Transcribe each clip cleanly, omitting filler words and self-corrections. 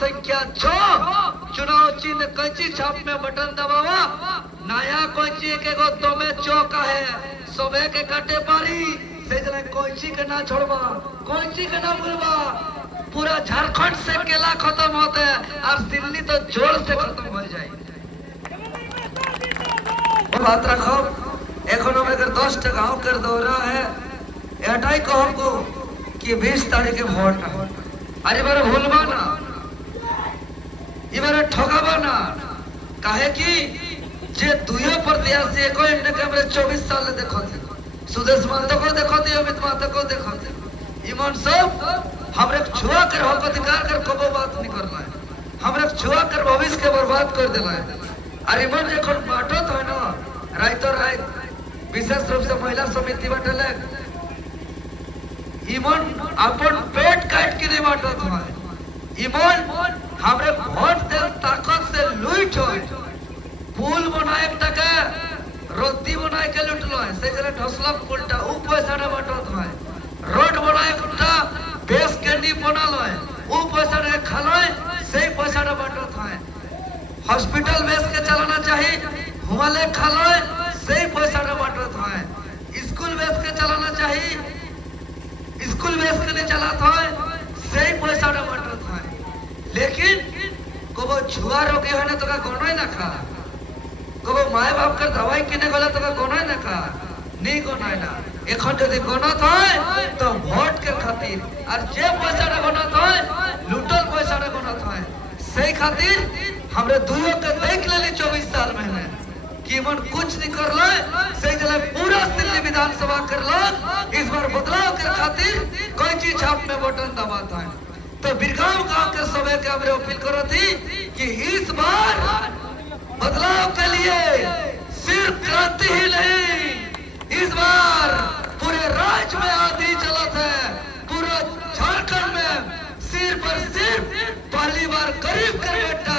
संख्या 6 चुनाव चिन्ह कैंची छाप में बटन दबावा नया कैंची के गो तो में चौका है सोबे के काटे पारी से जला कैंची के ना छोड़वा कैंची के ना भूलवा पूरा झारखंड से केला खत्म होते और दिल्ली तो जोर से खत्म हो जाए बात रखो इकोनॉमी कर 10 गांव कर दौरा है एटाई को हमको कि 20 तारीख के वोट है अरे बार भूलवा ना ये बार ठगावा ना काहे कि जे दुयो प्रत्याशी को इनने कैमरे 24 साल ले देखो थे सुदेश महतो को देखो थे अमित महतो को देखो थे इमन सब हमरे छुआ कर हक अधिकार कर कबो बात नहीं करना है हमरे छुआ कर भविष्य के बर्बाद कर देला है अरे मन जखन बाटत है ना राइतो राइट विशेष रूप से महिला समिति बाटले इमन अपन पेट काट के नहीं बाटत है इमन हमरे वोट दे ताकत से लूट होय पुल बनाए टका रोटी बनाए के लुटलो है से जरे ढसला उल्टा उ पैसा न बाटत है रोड बनाए कुटा बेस कैंडी बनालो है उ पैसा ने खालो है से पैसा न बाटत है हॉस्पिटल बेस के चलाना चाहिए हुआले खालो है से पैसा न बाटत है स्कूल बेस के चलाना चाहिए स्कूल बेस के नहीं चलाता है से पैसा न बाटत है लेकिन को छुआ रोगी है ना तो का कोनो ना खा को माय बाप कर दवाई किने गला तो का कोनो ना खा नहीं कोना ना এখন যদি গণত হয় তো ভোট के खातिर और जे पैसा रे गणत হয় लूटल पैसा रे गणत হয় সেই खातिर हमरे दुयो के देख लेली 24 साल में कि मन कुछ नहीं करले সেই जले पूरा दिल्ली विधानसभा करलो इस बार बदलाव के खातिर कोई चीज छाप में बटन दबाता है तो बिरगांव गांव के सभे के हमरे अपील करो थी कि इस बार बदलाव के लिए सिर्फ क्रांति ही नहीं इस बार पूरे राज्य में आंधी चलत है पूरा झारखंड में सिर्फ और सिर्फ पहली बार गरीब कर बेटा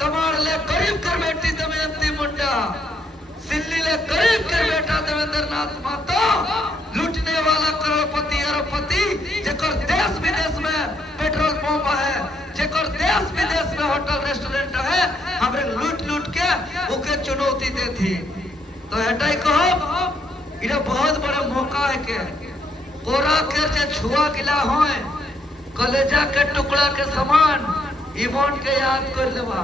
तमाड़ ले गरीब कर बेटी दमयंती मुंडा सिल्ली ले गरीब कर बेटा देवेंद्र नाथ महतो लूटने वाला करोड़पति अरबपति जेकर देश विदेश में पेट्रोल पंप है जेकर देश विदेश में होटल रेस्टोरेंट है हमरे लूट लूट के ओके चुनौती दे थी तो हटाई कहो इरा बहुत बड़ा मौका है के कोरा के जे छुआ गिला होए कलेजा के टुकड़ा के समान इमोन के याद कर लेवा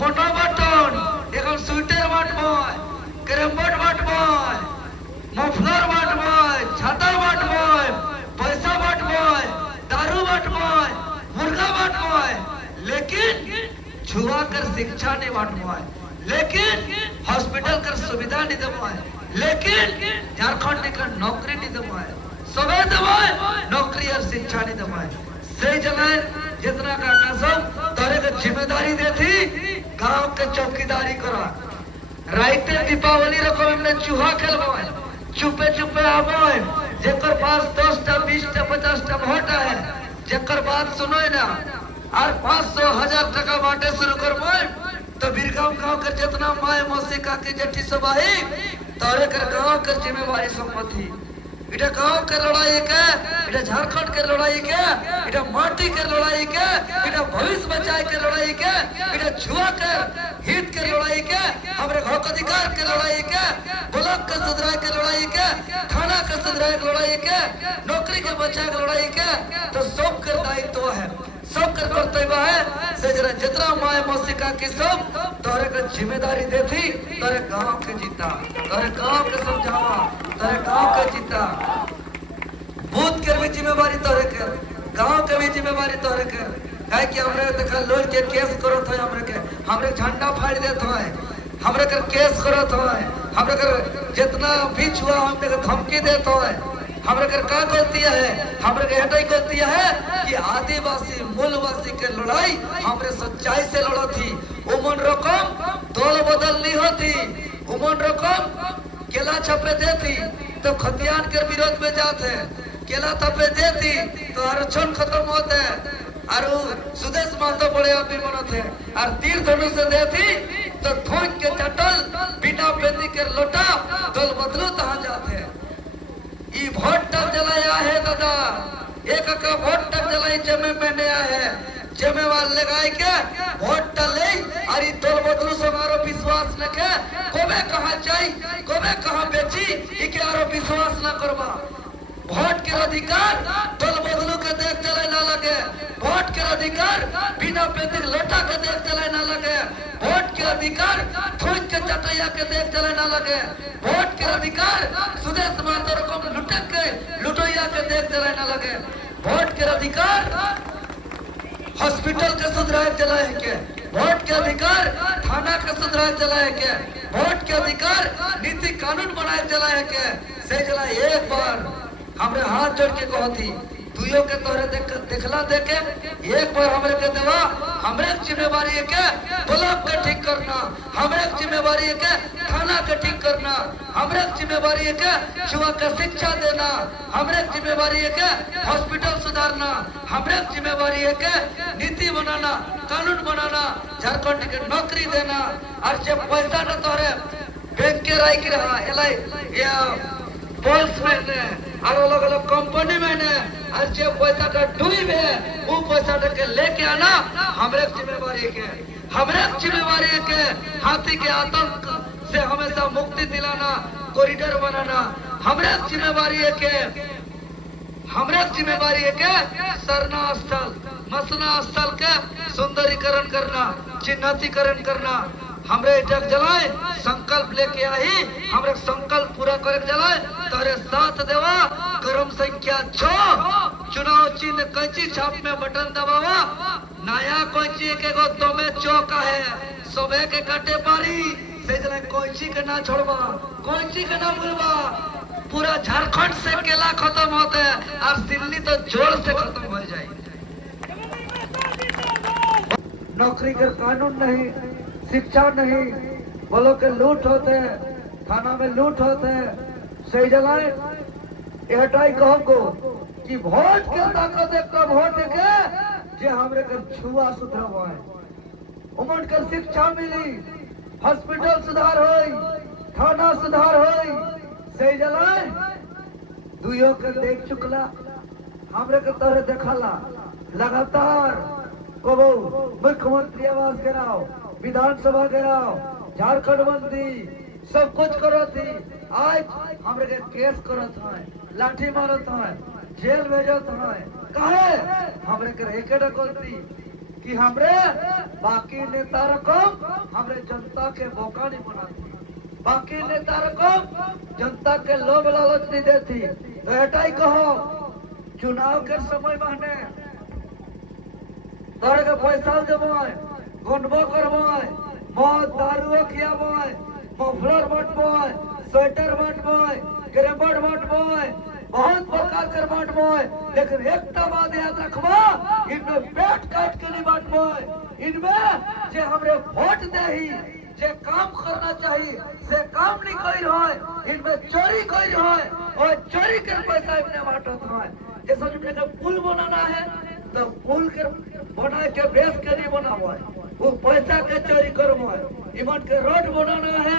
कोनो बटन एगो स्वेटर बांटबोय कैरमबोर्ड बांटबोय मफलर बांटबोय छाता बांटबोय पैसा बांटबोय दारू बांटबोय मुर्गा बांटबोय लेकिन छुआ कर शिक्षा नहीं बांटबोय लेकिन हॉस्पिटल कर सुविधा नहीं देबोय लेकिन झारखंड का नौकरी नहीं दबाए सबे दबाए नौकरी और शिक्षा नहीं दबाए से जलाए जितना का सब तोरे के जिम्मेदारी दे थी गांव के चौकीदारी करा राइते दीपावली रखो हमने चूहा खेलवाए चुपे चुपे आबोए जेकर पास 10 टा 20 टा 50 टा वोट है जेकर बात सुनो ना और 500 1000 टका बांटे शुरू करबोए तो बिरगांव गांव के जितना माय मौसी काकी जेठी सब आई तोरे कर गांव के जिम्मेवारी संपत्ति इटा गांव के लड़ाई के इटा झारखंड के लड़ाई के इटा माटी के लड़ाई के इटा भविष्य बचाए के लड़ाई के इटा छुआ के हित के लड़ाई के हमरे हक अधिकार के लड़ाई के ब्लॉक के सुधराए के लड़ाई के थाना के सुधराए के लड़ाई के नौकरी के बचाए के लड़ाई के तो सब कर दायित्व है सब कर कर्तव्य है से जरा जितना माय मौसिका की सब तोरे के जिम्मेदारी देती तोरे गांव के जीता तोरे गांव के समझावा तोरे गांव के जीता बूथ के भी जिम्मेवारी तोरे के गांव के भी जिम्मेवारी तोरे के है कि हमरे देखा लोग के केस करत है हमरे झंडा फाड़ देत है हमरे के केस करत है हमरे के जितना भी छुआ हमरे के धमकी देत है हमरे के का गलती है हमरे के हटाई गलती है कि आदिवासी मूलवासी के लड़ाई हमरे सच्चाई से लड़ा थी उमन रकम दल बदल नहीं होती उमन रकम केला छपे देती तो खतियान के विरोध में जाते केला तपे देती तो आरक्षण खत्म होते और सुदेश महतो बड़े अभी मनते और तीर धनुष से देती तो ठोक के चटल बिना बेदी के लोटा दल बदलू तहाँ जाते ई वोट तक जलाया है दादा एक का वोट तक जलाई जमे में नया है जिम्मेवार लगाई के वोट ले और ई दल बदलू से हमारो विश्वास न के कोबे कहां जाई कोबे कहां बेची ई के आरो विश्वास न करबा वोट के अधिकार दल बदलू के देख चले ना लगे वोट के अधिकार बिना पेतिक लोटा के देख चले ना लगे वोट के अधिकार थूक के चटैया के देख चले ना लगे वोट के अधिकार सुदेश मातर को लुटक के लुटैया के देख चले ना लगे वोट के अधिकार हॉस्पिटल के सुधराए चलाए के वोट के अधिकार थाना के सुधराए चलाए के वोट के अधिकार नीति कानून बनाए चलाए के से चला एक बार हमरे हाथ जोड़ के कहती तुयो के तोरे देखला देके एक बार हमरे के देवा हमरे जिम्मेवारी है के ब्लॉक के ठीक करना हमरे जिम्मेवारी है के थाना के ठीक करना हमरे जिम्मेवारी है के युवा के शिक्षा देना हमरे जिम्मेवारी है के हॉस्पिटल सुधारना हमरे जिम्मेवारी है के नीति बनाना कानून बनाना झारखंड के नौकरी देना और जब पैसा न तोरे बैंक के राय की रहा एलाई या पुलिस में ने और अलग अलग कंपनी में ने और जो पैसा का डूब है वो पैसा के लेके आना हमरे जिम्मेवारी के हमरे जिम्मेवारी के हाथी के आतंक से हमेशा मुक्ति दिलाना कॉरिडोर बनाना हमरे जिम्मेवारी के हमरे जिम्मेवारी के सरना स्थल मसना स्थल के सुंदरीकरण करना चिन्हितीकरण करना हमरे जग जलाए संकल्प लेके आई हमरे संकल्प पूरा करे जलाए तोरे साथ देवा क्रम संख्या 6 चुनाव चिन्ह कैंची छाप में बटन दबावा नया कैंची के गो तो में चौका है सबे के काटे पारी से जलाए कैंची के ना छोड़वा कैंची के ना भूलवा पूरा झारखंड से केला खत्म होते और दिल्ली तो जोर से खत्म हो जाए नौकरी का कानून नहीं शिक्षा नहीं बोलो के लूट होते थाना में लूट होते सही जगह हटाई कहो को कि वोट के ताकत एक वोट के जे हमरे के छुआ सुधरवा उमन के शिक्षा मिली हॉस्पिटल सुधार होई थाना सुधार होई सही जगह दुइयों के देख चुकला हमरे के तोरे देखला लगातार कबो मुख्यमंत्री आवास गिराओ विधानसभा गिराओ झारखंड बंदी सब कुछ करो थी आज हमरे के केस करत है लाठी मारत है जेल भेजत है काहे हमरे के एकेटा गलती कि हमरे बाकी नेता रकम हमरे जनता के बोका नहीं बनाती बाकी नेता रकम जनता के लोभ लालच नहीं देती तो हटाई कहो चुनाव के समय बहने तोरे के पैसा देवाए गुंडबो करवाए मौत दारू खियावाए मफलर बांटवाए स्वेटर बांटवाए ग्रेबड़ बांटवाए बहुत प्रकार कर बांटवाए लेकिन एक बात याद रखवा इनमें पेट काट के नहीं बांटवाए इनमें जे हमरे वोट दे ही जे काम करना चाहिए से काम नहीं कोई रहे इनमें चोरी कोई रहे और चोरी के पैसा इनमें बांटत है जैसे इनमें पुल बनाना है तो पुल के बना के बेच के नहीं बना हुआ है वो पैसा के चोरी करवा है इमन के रोड बनाना है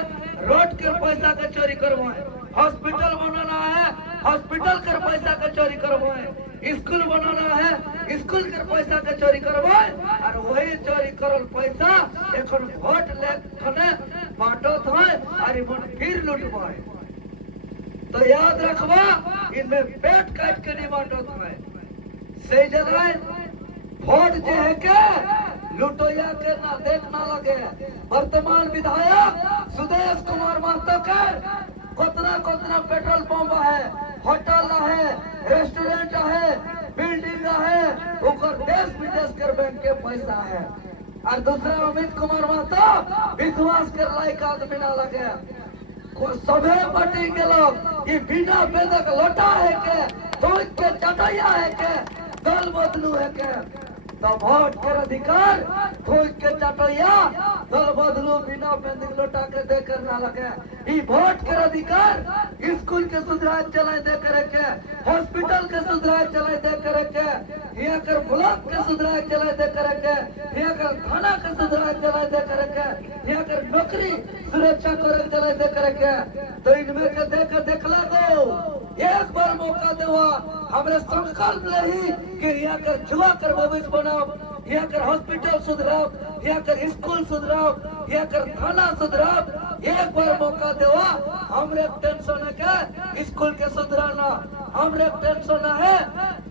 रोड के पैसा के चोरी करवा है हॉस्पिटल बनाना है हॉस्पिटल के पैसा के चोरी करवा है स्कूल बनाना है स्कूल के पैसा के चोरी करवा है और वही चोरी करल पैसा एखन वोट ले खने बांटत है और इमन फिर लूटवा है तो याद रखवा इनमें पेट काट के नहीं बांटत है सही जगह वोट जो है के लुटोया के ना देखना लगे वर्तमान विधायक सुदेश कुमार महतो के कोतना पेट्रोल पंप है होटल है रेस्टोरेंट है बिल्डिंग है ऊपर देश विदेश के बैंक के पैसा है और दूसरा अमित कुमार महतो विश्वास के लायक आदमी ना लगे सभे पार्टी के लोग ये बिना बेदक लोटा है के धोख के चटैया है के दल बदलू है के तो वोट के अधिकार धोख के चटैया दल बदलू बिना बेदक लोटा के दे कर ना लगे ये वोट के अधिकार स्कूल के सुधार चलाए दे करे के हॉस्पिटल के सुधार चलाए दे करे के यहाँ कर ब्लॉक के सुधार चलाए दे करे के यहाँ कर थाना के सुधार चलाए दे करे के यहाँ कर नौकरी सुरक्षा करे चलाए दे करे के तो इनमें के देख देखला गो एक बार मौका देवा हमरे संकल्प रही कि यहाँ कर जुआ कर भविष्य बनाओ यहाँ कर हॉस्पिटल सुधराओ, यहाँ कर स्कूल सुधराओ, यहाँ कर थाना सुधराओ। एक बार मौका देवा, हमरे टेंशन है के स्कूल के सुधराना, हमरे टेंशन है,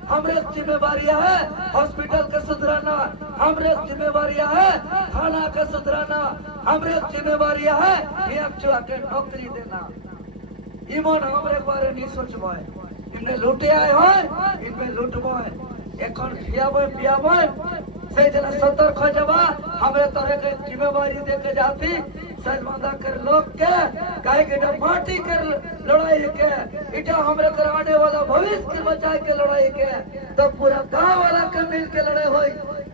हमरे जिम्मेवारियां है हॉस्पिटल के सुधराना, हमरे जिम्मेवारियां है थाना के सुधराना, हमरे जिम्मेवारियां है एक चुआ के नौकरी देना। इमन हमरे बारे नहीं सोचबाय, इनमें लूटे आए हो, इनमें लूटबाय, এখন पियाबय से जना सतर्क हो जावा। हमरे तरह के जिम्मेवारी देके जाती सलमादा कर लोग के काहे के माटी कर लड़ाई के, इटा हमरे कर आने वाला भविष्य के बचाए के लड़ाई के, तो पूरा गांव वाला के मिल के लड़े होई,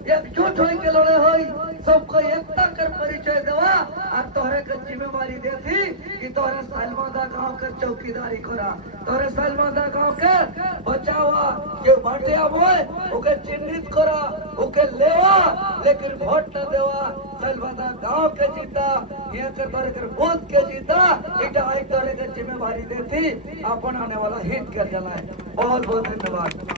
एकजुट होई के लड़े होई, सबको एकता कर परिचय देवा। और तोहरे के जिम्मेवारी देती कि तोहरे सलमादा गांव के चौकीदारी करा, तोहरे सलमादा गांव के बचावा, जो बाटिया बोए ओके चिन्हित करा, ओके लेवा, लेकिन वोट न देवा। सलमादा गांव के जीता, यहाँ कर तोहरे कर बूथ के जीता, इटा आई तोहरे के जिम्मेवारी देती अपन आने वाला हित कर जलाए। बहुत बहुत धन्यवाद।